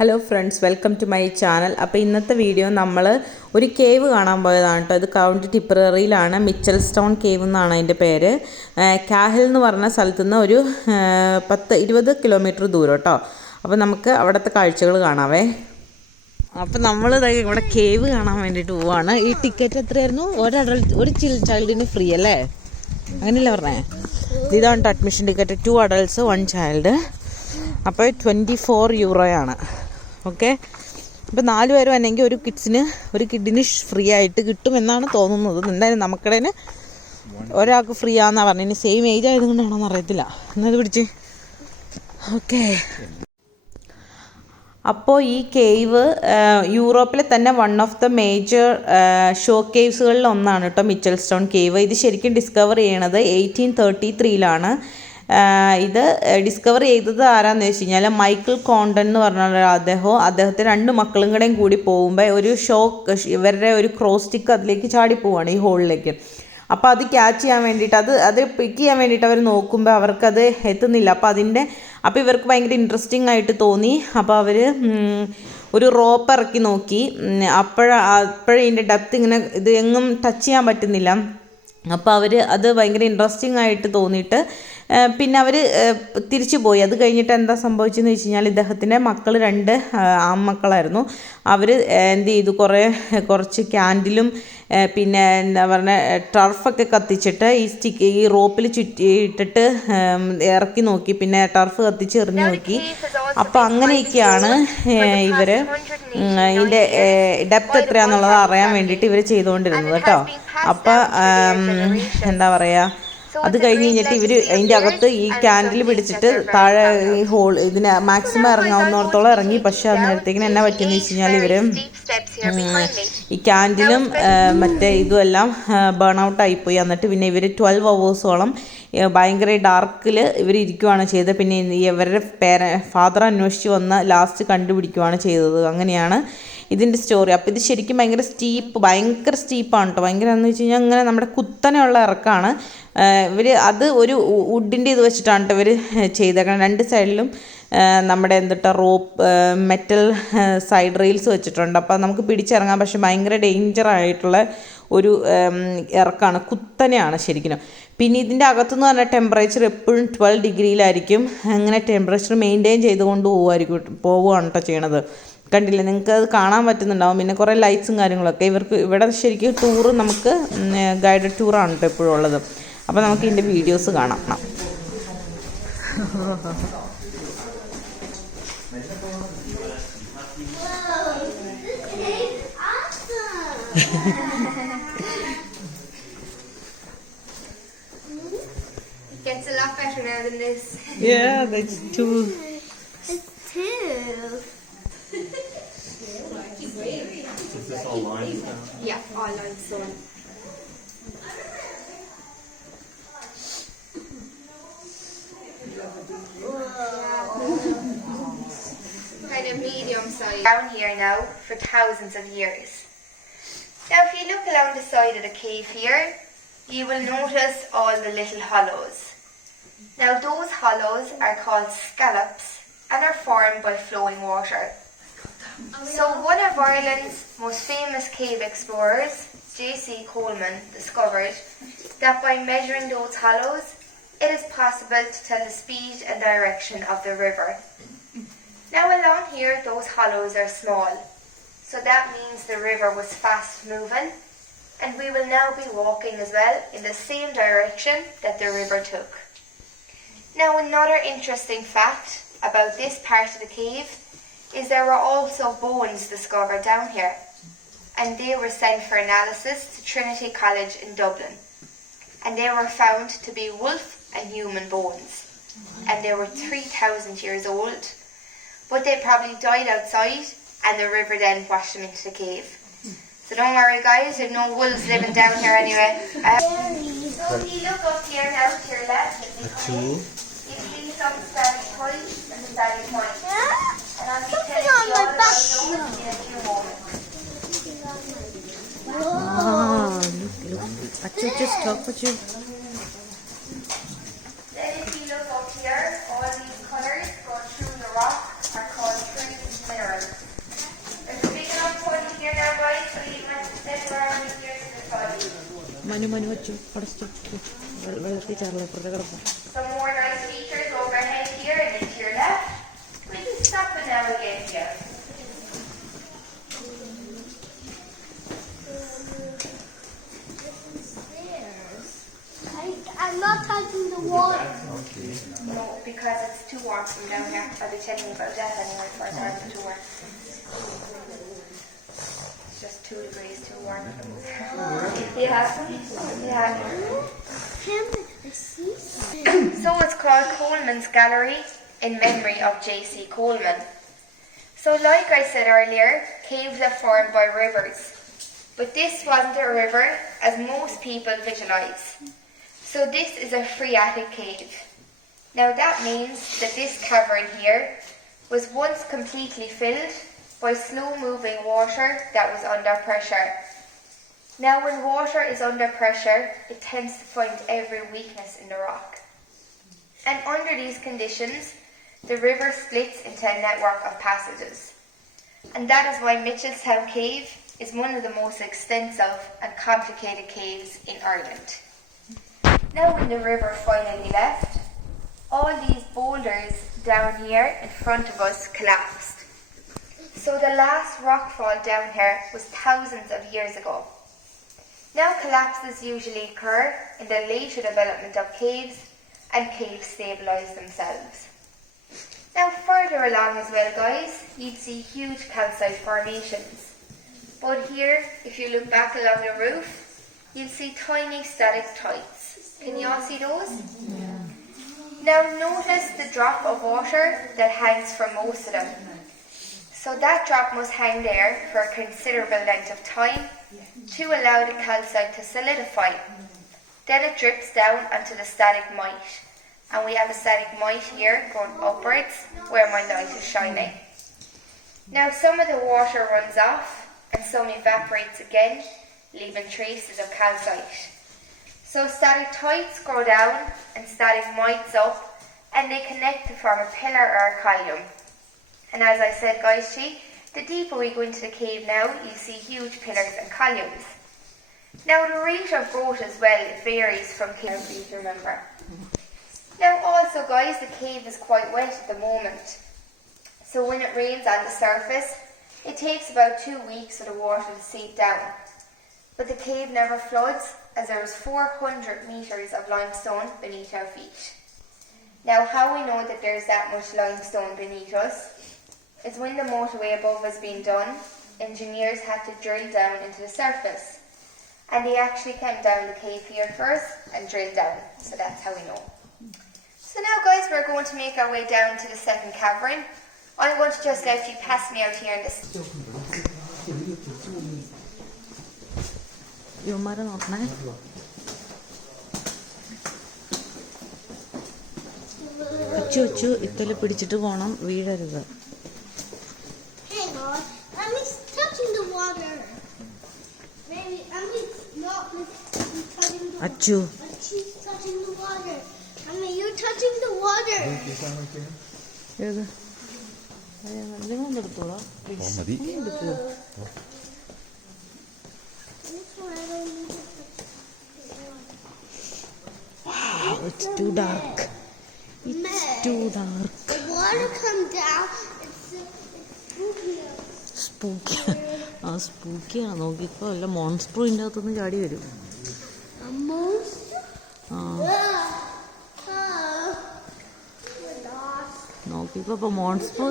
Hello friends, welcome to my channel. അപ്പോൾ ഇന്നത്തെ video നമ്മൾ ഒരു കേവ് കാണാൻ പോയതാണ് കേട്ടോ. ഇത് കൗണ്ടി ടിപ്പററിയിലാണ്. മിച്ചൽ സ്റ്റോൺ കേവ് എന്നാണ് അതിൻ്റെ പേര്. കാഹിൽ എന്ന് പറഞ്ഞ സ്ഥലത്തു നിന്ന് ഒരു 10-20 കിലോമീറ്റർ ദൂരം കേട്ടോ. അപ്പോൾ നമുക്ക് അവിടുത്തെ കാഴ്ചകൾ കാണാവേ. അപ്പോൾ നമ്മൾ ഇവിടെ കേവ് കാണാൻ വേണ്ടിയിട്ട് പോവാണ്. ഈ ടിക്കറ്റ് എത്രയായിരുന്നു? ഒരു ചൈൽഡിന് ഫ്രീ അല്ലേ? അങ്ങനെയല്ലേ പറഞ്ഞേ? ഇതാണ് അഡ്മിഷൻ ടിക്കറ്റ്. 2 adults 1 child. അപ്പോൾ 24 യൂറോയാണ്. ഓക്കെ, അപ്പോൾ 4 പേര് വന്നെങ്കിൽ ഒരു കിഡിന് ഫ്രീ ആയിട്ട് കിട്ടുമെന്നാണ് തോന്നുന്നത്. എന്തായാലും നമുക്കിടയിൽ ഒരാൾക്ക് ഫ്രീ ആണെന്നാണ് പറഞ്ഞത്. ഇനി സെയിം ഏജ് ആയതുകൊണ്ടാണോന്ന് അറിയത്തില്ല. എന്നത് പിടിച്ച് ഓക്കെ. അപ്പോൾ ഈ കേവ് യൂറോപ്പിലെ തന്നെ വൺ ഓഫ് ദ മേജർ ഷോക്കേവ്സുകളിൽ ഒന്നാണ് കേട്ടോ, മിച്ചൽ സ്റ്റോൺ കേവ്. ഇത് ശരിക്കും ഡിസ്കവർ ചെയ്യണത് 1833 ഇത് ഡിസ്കവർ ചെയ്തത് ആരാന്ന് വെച്ച് കഴിഞ്ഞാൽ മൈക്കിൾ കോണ്ടൺ എന്ന് പറഞ്ഞ അദ്ദേഹത്തെ 2 മക്കളും കൂടി പോകുമ്പോൾ ഒരു ഇവരുടെ ഒരു ക്രോസ് സ്റ്റിക്ക് അതിലേക്ക് ചാടി പോവാണ്, ഈ ഹോളിലേക്ക്. അപ്പോൾ അത് ക്യാച്ച് ചെയ്യാൻ വേണ്ടിയിട്ട് അത് പിക്ക് ചെയ്യാൻ വേണ്ടിയിട്ട് അവർ നോക്കുമ്പോൾ അവർക്കത് എത്തുന്നില്ല. അപ്പോൾ ഇവർക്ക് ഭയങ്കര ഇൻട്രസ്റ്റിംഗ് ആയിട്ട് തോന്നി. അപ്പോൾ അവർ ഒരു റോപ്പ് ഇറക്കി നോക്കി. അപ്പോഴേ ഇതിൻ്റെ ഡെപ്ത് ഇങ്ങനെ ഇത് എങ്ങും ടച്ച് ചെയ്യാൻ പറ്റുന്നില്ല. അപ്പോൾ അത് ഭയങ്കര ഇൻട്രസ്റ്റിംഗ് ആയിട്ട് തോന്നിയിട്ട് പിന്നെ അവർ തിരിച്ചു പോയി. അത് കഴിഞ്ഞിട്ട് എന്താ സംഭവിച്ചതെന്ന് വെച്ച് കഴിഞ്ഞാൽ ഇദ്ദേഹത്തിൻ്റെ മക്കൾ 2 ആൺമക്കളായിരുന്നു. അവർ എന്ത് ചെയ്തു, കുറച്ച് ക്യാൻഡിലും പിന്നെ എന്താ പറയുക ടർഫൊക്കെ കത്തിച്ചിട്ട് ഈ റോപ്പിൽ ചുറ്റിയിട്ടിട്ട് ഇറക്കി നോക്കി. പിന്നെ ടർഫ് കത്തിച്ച് എറിഞ്ഞു നോക്കി. അപ്പോൾ അങ്ങനെയൊക്കെയാണ് ഇവർ ഇതിൻ്റെ ഡെപ്ത് എത്രയാണെന്നുള്ളത് അറിയാൻ വേണ്ടിയിട്ട് ഇവർ ചെയ്തുകൊണ്ടിരുന്നത് കേട്ടോ. അപ്പോൾ എന്താ പറയുക, അത് കഴിഞ്ഞിട്ട് ഇവർ അതിൻ്റെ അകത്ത് ഈ ക്യാൻഡിൽ പിടിച്ചിട്ട് താഴെ ഈ ഇതിന് മാക്സിമം ഇറങ്ങാവുന്നിടത്തോളം ഇറങ്ങി. പക്ഷെ അന്നേരത്തേക്കിന് എന്നാ പറ്റിയെന്ന് വെച്ച് കഴിഞ്ഞാൽ ഇവർ ഈ ക്യാൻഡിലും മറ്റേ ഇതുമെല്ലാം ബേൺ ഔട്ട് ആയിപ്പോയി. എന്നിട്ട് പിന്നെ ഇവർ 12 hours ഭയങ്കര ഡാർക്കിൽ ഇവർ ഇരിക്കുകയാണ് ചെയ്തത്. പിന്നെ ഇവരുടെ ഫാദർ അന്വേഷിച്ച് വന്ന് ലാസ്റ്റ് കണ്ടുപിടിക്കുകയാണ് ചെയ്തത്. അങ്ങനെയാണ് ഇതിൻ്റെ സ്റ്റോറി. അപ്പോൾ ഇത് ശരിക്കും ഭയങ്കര സ്റ്റീപ്പാണ് കേട്ടോ. ഭയങ്കര എന്ന് വെച്ച് കഴിഞ്ഞാൽ അങ്ങനെ നമ്മുടെ കുത്തനെയുള്ള ഇറക്കമാണ്. അത് ഒരു വുഡിൻ്റെ ഇത് വെച്ചിട്ടാണ് കേട്ടോ ഇവർ ചെയ്തേക്കണം. 2 സൈഡിലും നമ്മുടെ റോപ്പ് മെറ്റൽ സൈഡ് റെയിൽസ് വെച്ചിട്ടുണ്ട്. അപ്പോൾ നമുക്ക് പിടിച്ചിറങ്ങാം. പക്ഷെ ഭയങ്കര ഡേഞ്ചറായിട്ടുള്ള ഒരു ഇറക്കമാണ്, കുത്തനെയാണ് ശരിക്കും. പിന്നെ ഇതിൻ്റെ അകത്തുനിന്ന് പറഞ്ഞാൽ ടെമ്പറേച്ചർ എപ്പോഴും 12 ഡിഗ്രിയിലായിരിക്കും. അങ്ങനെ ടെമ്പറേച്ചർ മെയിൻറ്റെയിൻ ചെയ്തുകൊണ്ട് പോവുകയാണ് കേട്ടോ ചെയ്യണത്. കണ്ടില്ലേ, നിങ്ങൾക്ക് അത് കാണാൻ പറ്റുന്നുണ്ടാവും. പിന്നെ കുറേ ലൈറ്റ്സും കാര്യങ്ങളൊക്കെ. ഇവിടെ ശരിക്കും ടൂറ് നമുക്ക് ഗൈഡഡ് ടൂറാണ് കേട്ടോ എപ്പോഴും ഉള്ളത്. അപ്പോൾ നമുക്ക് ഇതിൻ്റെ വീഡിയോസ് കാണാം. It gets a lot better now than this. Yeah, that's too. Is this all limestone? Yeah, all limestone. Kind of medium size. Down here now for thousands of years. Now if you look along the side of the cave here, you will notice all the little hollows. Now those hollows are called scallops and are formed by flowing water. So one of Ireland's most famous cave explorers, J.C. Coleman, discovered that by measuring those hollows, it is possible to tell the speed and direction of the river. Now along here, those hollows are small, so that means the river was fast moving, and we will now be walking as well in the same direction that the river took. Now another interesting fact about this part of the cave is there were also bones discovered down here, and they were sent for analysis to Trinity College in Dublin, and they were found to be wolf and human bones, and they were 3,000 years old, but they probably died outside and the river then washed them into the cave. So don't worry guys, there's no wolves living down here anyway. So if you look up here now to your left, you see some stalactites and stalagmites. And I'll be telling you all about those in a few moments. Look. Just talk with you. Then if you look up here, all these colours going through the rock are called trace minerals. Some more nice features overhead here and into your left. We can stop it now again here. I'm not touching the water. No, because it's too warm from down here. I'll be telling you about that anyway before I start the tour. It's just 2 degrees too warm. Yeah. So it's called Coleman's Gallery in memory of J.C. Coleman. So like I said earlier, caves are formed by rivers. But this wasn't a river as most people visualise. So this is a phreatic cave. Now that means that this cavern here was once completely filled by slow moving water that was under pressure. Now when water is under pressure, it tends to find every weakness in the rock. And under these conditions, the river splits into a network of passages. And that is why Mitchelstown Cave is one of the most extensive and complicated caves in Ireland. Now when the river finally left, all these boulders down here in front of us collapsed. So the last rockfall down here was thousands of years ago. Now collapses usually occur in the later development of caves, and caves stabilise themselves. Now further along as well, guys, you'd see huge calcite formations. But here, if you look back along the roof, you'll see tiny stalactites. Can you all see those? Yeah. Now notice the drop of water that hangs from most of them. So that drop must hang there for a considerable length of time to allow the calcite to solidify. Then it drips down onto the stalagmite. And we have a stalagmite here going upwards where my light is shining. Now some of the water runs off and some evaporates again, leaving traces of calcite. So stalactites go down and stalagmites up, and they connect to form a pillar or a column. And as I said, guys, the deeper we go into the cave now, you see huge pillars and columns. Now the rate of growth as well, it varies from cave, for you to remember. Now also, guys, the cave is quite wet at the moment. So when it rains on the surface, it takes about 2 weeks for the water to seep down. But the cave never floods, as there is 400 metres of limestone beneath our feet. Now how we know that there's that much limestone beneath us is when the motorway above was being done, engineers had to drill down into the surface. And they actually came down the cave here first and drilled down, so that's how we know. So now, guys, we're going to make our way down to the second cavern. I'm going to just let you pass me out here in this. Hang on, Emmy's touching the water. Maybe Emmy's not touching the water. But she's touching the water. Emmy, you're touching the water. Wow, it's too dark. It's too dark. The water come down. It's spooky. Spooky ആണ് നോക്കിക്കോ അല്ല മോൺസ്ട്രോ ഇതിൻ്റെ അകത്തുനിന്ന് ചാടി വരും നോക്കിക്കോ ഇപ്പൊ മോൺസ്ട്രോ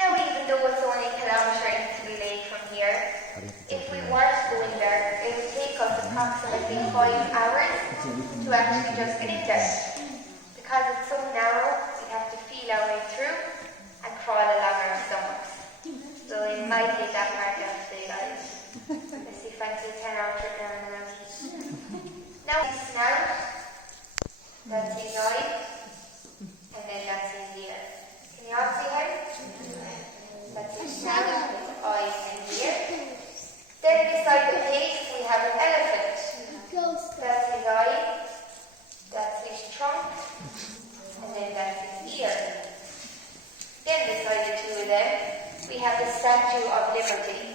Now, even though it's only a kilometre into the lake from here, if we weren't going there, it would take us approximately 5 hours to actually just get in there. Because it's so narrow, we have to feel our way through and crawl along our stomachs. So it might take that part down today, guys. Let's see if I can turn our trip down around. Now we snout, that's in eye, and then that's in the ear. Can you all see how Statue of Liberty.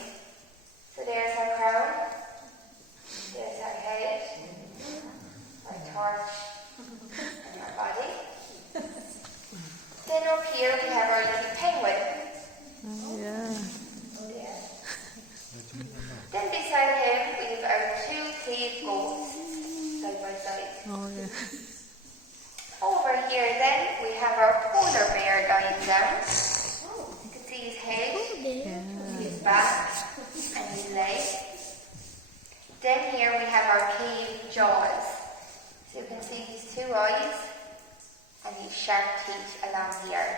So there's her crown, there's her head, her torch, and her body. Then up here we have our little penguin. Yeah. There. Then beside him we have our two cave goats, side by side. Oh, yeah. Over here then we have our polar bear lying down. You can see his head, his back, and his legs. Then here we have our cave jaws. So you can see his two eyes and his sharp teeth along here.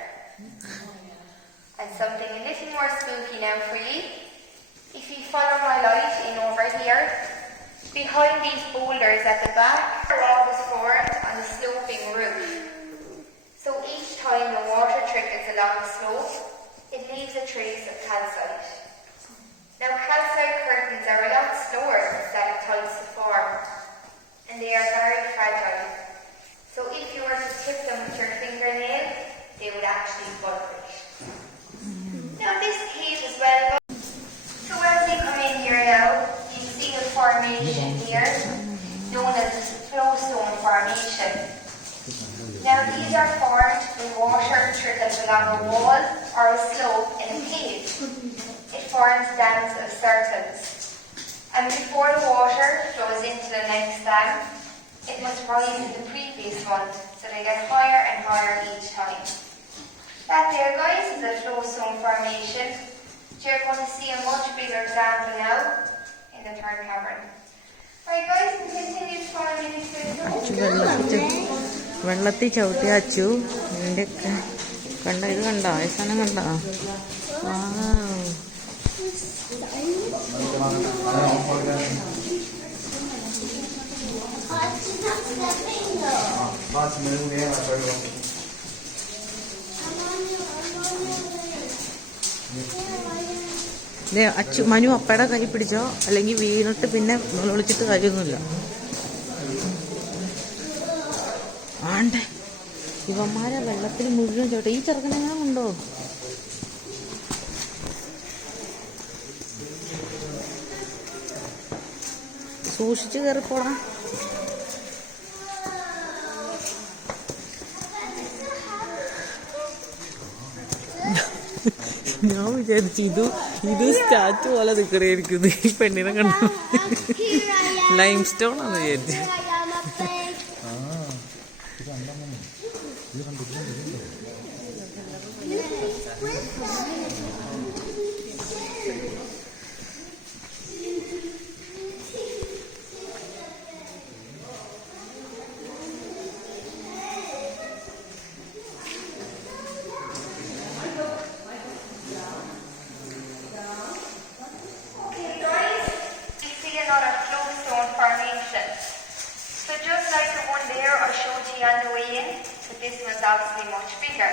And something a little more spooky now for you. If you follow my light in over here, behind these boulders at the back, the wall was formed on a sloping roof. So each time the water trickles along the slope, it leaves a trace of calcite. Now calcite curtains are a lot slower than stalactites to form, and they are very fragile. So if you were to tip them with your fingernail, they would actually vibrate. Now this cave as well. So as we come in here now, you see a formation here known as the flowstone formation. Now these are formed when water trickles along a wall or a slope in a cave. It forms dams of serpents. And before the water flows into the next dam, it must rise in the previous one, so they get higher and higher each time. That there, guys, is the flowstone formation. You're going to see a much bigger example now in the third cavern. Alright guys, we continue to follow me to വെള്ളത്തിൽ ചവിട്ടി അച്ചു ഇതിൻ്റെ കണ്ട ഇത് കണ്ട അവസാനം കണ്ട അച്ചു മനു അപ്പയുടെ കൈ പിടിച്ചോ, അല്ലെങ്കിൽ വീണിട്ട് പിന്നെ വിളിച്ചിട്ട് കാര്യമൊന്നുമില്ല. ആണ്ടേ ഇവന്മാരെ വെള്ളത്തിൽ മുഴുവൻ ചോട്ടെ. ഈ ചെറുക്കനെങ്ങനെ ഉണ്ടോ? സൂക്ഷിച്ച് കയറിപ്പോടാ. ഞാൻ വിചാരിച്ചു ഇത് സ്റ്റാച്ചു പോലെ നിൽക്കണേയിരിക്കും. ഈ പെണ്ണിനെ കണ്ടു ലൈം സ്റ്റോൺ ആണെന്ന് വിചാരിച്ചു. On the way in, but this one's obviously much bigger.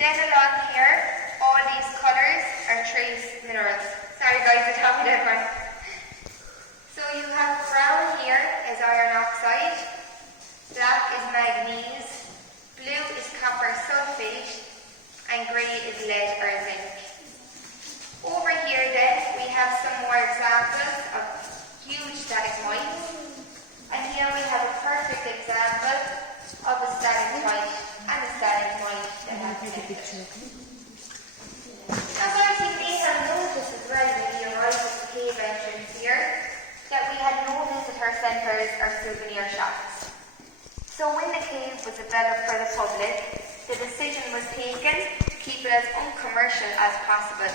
Then along here, all these colours are trace minerals. Sorry guys, I told that one. So you have brown here is iron oxide, black is manganese, blue is copper sulfate, and grey is lead or zinc. Over here then, we have some more examples of huge stalagmites. And here we have a perfect example of a stalactite and a stalagmite that have connected. Now guys, you may have noticed as well when you arrived at the cave entrance here that we had no visitor centres or souvenir shops. So when the cave was developed for the public, the decision was taken to keep it as uncommercial as possible.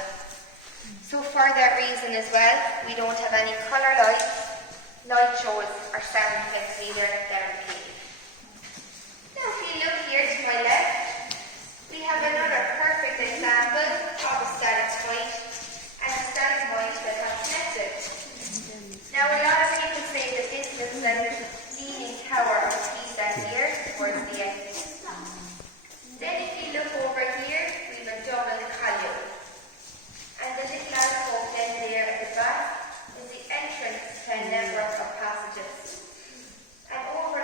So for that reason as well, we don't have any colour lights, light shows or sound effects either down the cave. Now if you look here to my left, we have another perfect example of a stalactite and a stalagmite that have connected. Now a lot of people say that this looks like the leaning tower of Pisa here towards the end. Then if you look over here, we have a double column. And the little alcove then there at the back is the entrance to a network of passages. And over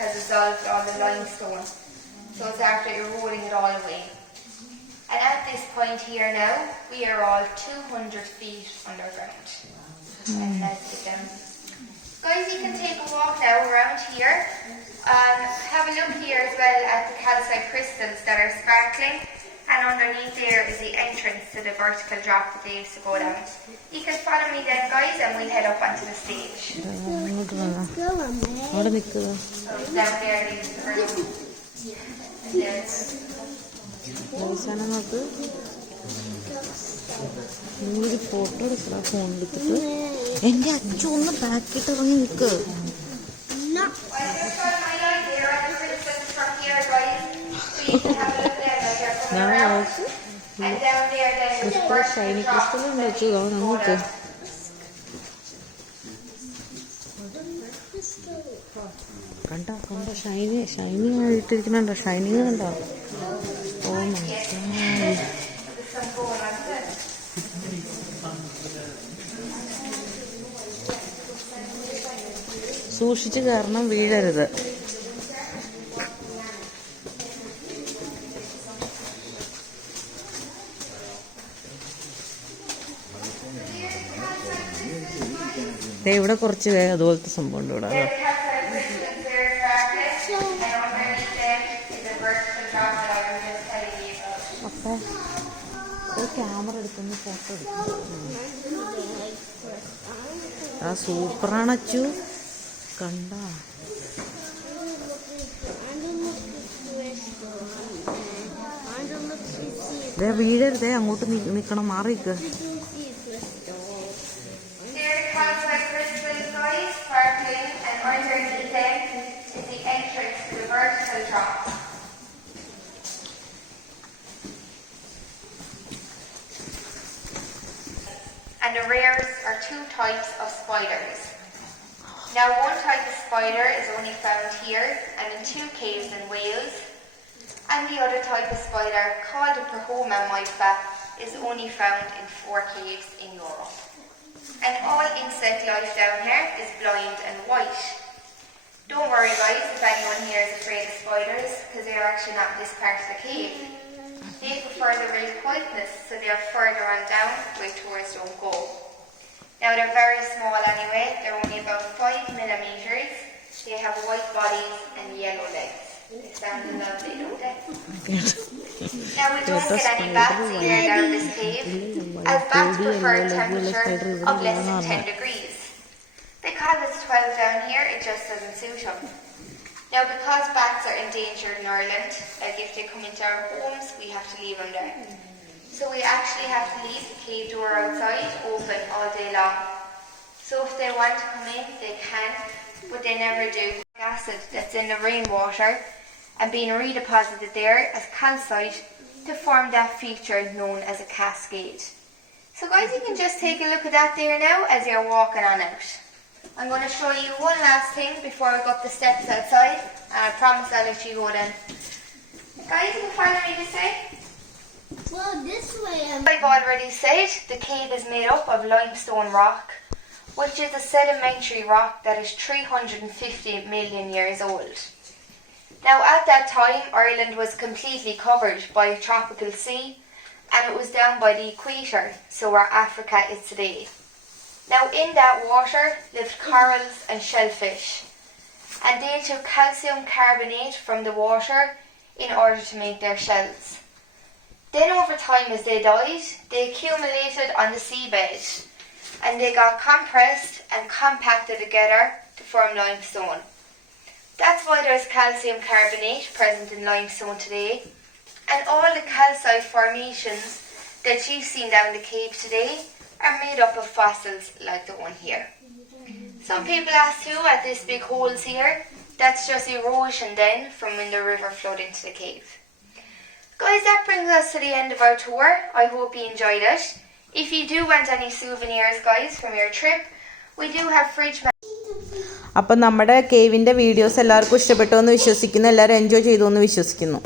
has dissolved all the limestone, so it's after eroding it all away. And at this point here now, we are all 200 feet underground. And let's get down. Guys, you can take a walk now around here. Have a look here as well at the calcite crystals that are sparkling. And underneath there is the entrance to the vertical drop that they used to go down. You can follow me then, guys, and we'll head up onto the stage. So down there is the first. നിങ്ങളൊരു photo എടുക്കണം phone എടുത്തിട്ട് എൻ്റെ അച്ഛൻ ഒന്ന് ബാക്കിട്ട് ഇറങ്ങി നിൽക്ക് Shiny crystal ഉണ്ട് അച്ചു നമുക്ക് കണ്ടോ ഷൈനി ആയിട്ടിരിക്കണുണ്ടോ ഷൈനിങ് കണ്ടോ ഓ മൈ ഗോഡ് സൂക്ഷിച്ച് കാരണം വീഴരുത് ഇവിടെ കുറച്ച് അതുപോലത്തെ സംഭവം ഉണ്ട് ഇവിടെ അപ്പൊ ക്യാമറ എടുക്കുന്നു ഫോട്ടോ എടുക്കുന്നു ആ സൂപ്പറാണ് അച്ചു കണ്ട വീഴരുതേ അങ്ങോട്ട് നിക്കണം മാറിക്ക് And the rares are two types of spiders. Now one type of spider is only found here and in 2 caves in Wales, and the other type of spider, called a Perhoma mypha, is only found in 4 caves in Europe. And all insect life down here is blind and white. Don't worry guys if anyone here is afraid of spiders, because they are actually not in this part of the cave. They prefer the real quietness, so they are further on down where tourists don't go. Now they're very small anyway, they're only about 5 millimeters. They have white bodies and yellow legs. They sound lovely, don't they? Now we don't get any bats either down this cave, as bats prefer a temperature of less than 10 degrees. Because it's 12 down here, it just doesn't suit them. Now because bats are endangered in Ireland, like if they come into our homes, we have to leave them there. So we actually have to leave the cave door outside open all day long. So if they want to come in, they can, but they never do. Acid that's in the rainwater and being redeposited there as calcite to form that feature known as a cascade. So guys, you can just take a look at that there now as you're walking on out. I'm going to show you one last thing before we go up the steps outside, and I promise I'll let you go then. Guys, you can follow me this way. Well, this way. I've already said the cave is made up of limestone rock, which is a sedimentary rock that is 350 million years old. Now at that time, Ireland was completely covered by a tropical sea, and it was down by the equator, so where Africa is today. Now in that water lived corals and shellfish, and they took calcium carbonate from the water in order to make their shells. Then over time as they died, they accumulated on the seabed, and they got compressed and compacted together to form limestone. That's why there's calcium carbonate present in limestone today, and all the calcite formations that you've seen down the cave today are made up of fossils like the one here. Some people ask too at this big holes here, that's just erosion then from when the river flowed into the cave. Guys, that brings us to the end of our tour. I hope you enjoyed it. If you do want any souvenirs guys from your trip, we do have fridge. അപ്പം നമ്മുടെ കേവിൻ്റെ videos എല്ലാവർക്കും ഇഷ്ടപ്പെട്ടു എന്ന് വിശ്വസിക്കുന്നു എല്ലാവരും enjoy ചെയ്തു എന്ന് വിശ്വസിക്കുന്നു